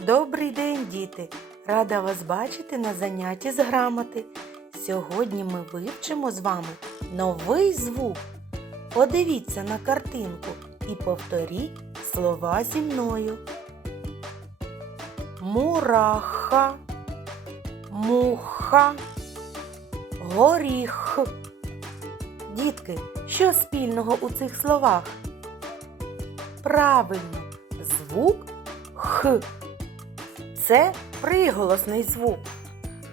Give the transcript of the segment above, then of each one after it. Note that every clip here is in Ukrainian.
Добрий день, діти! Рада вас бачити на занятті з грамоти. Сьогодні ми вивчимо з вами новий звук. Подивіться на картинку і повторіть слова зі мною. Мураха, муха, горіх. Дітки, що спільного у цих словах? Правильно, звук Х. Це приголосний звук.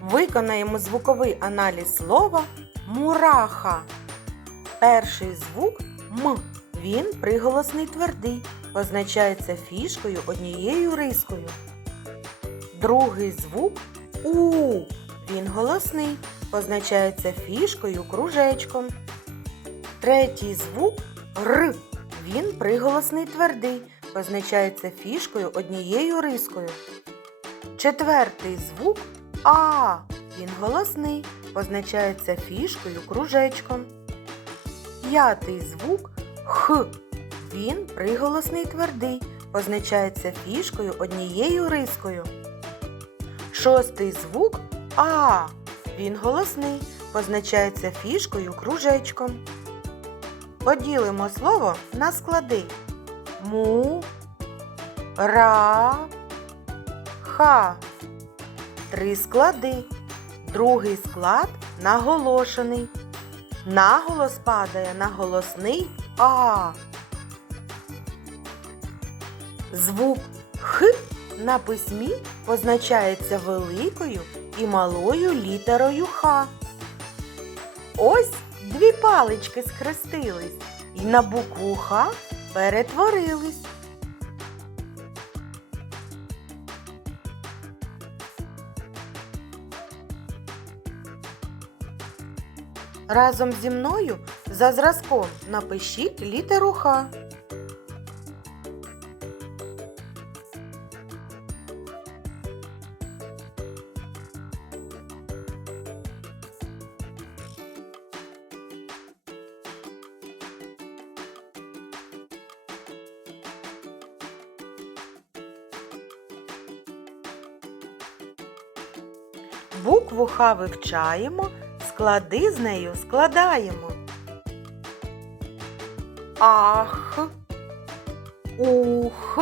Виконаємо звуковий аналіз слова мураха. Перший звук М. Він приголосний твердий, позначається фішкою однією рискою. Другий звук У. Він голосний, позначається фішкою кружечком. Третій звук Р. Він приголосний твердий, позначається фішкою однією рискою. Четвертий звук А. Він голосний, позначається фішкою кружечком. П'ятий звук Х. Він приголосний твердий, позначається фішкою однією рискою. Шостий звук А. Він голосний, позначається фішкою кружечком. Поділимо слово на склади. Му, ра, ха. Три склади. Другий склад наголошений. Наголос падає на голосний А. Звук Х на письмі позначається великою і малою літерою Х. Ось дві палички схрестились і на букву Х перетворились. Разом зі мною за зразком напишіть літеру Х. Букву Х вивчаємо, склади з нею складаємо. Ах, ух,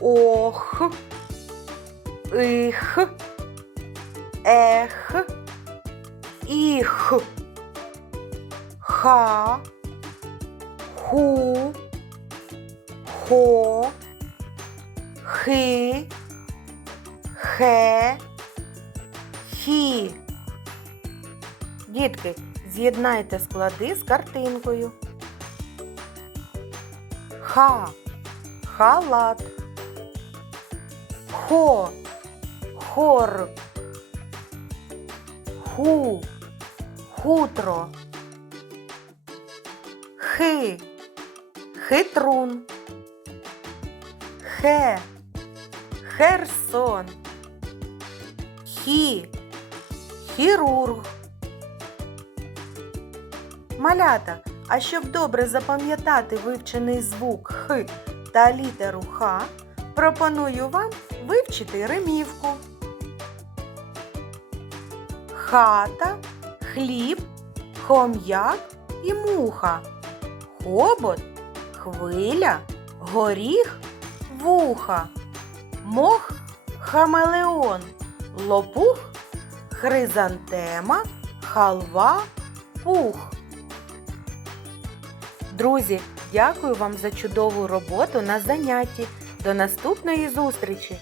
ох, их, ех, іх, ха, ху, хо, хи, хе, хі. Дітки, з'єднайте склади з картинкою. Ха. Халат. Хо. Хор. Ху. Хутро. Хи. Хитрун. Хе. Херсон. Хі. Хірург. Малята, а щоб добре запам'ятати вивчений звук Х та літеру Х, пропоную вам вивчити римівку. Хата, хліб, хом'як і муха. Хобот, хвиля, горіх, вуха. Мох, хамелеон, лопух, хризантема, халва, пух. Друзі, дякую вам за чудову роботу на занятті. До наступної зустрічі!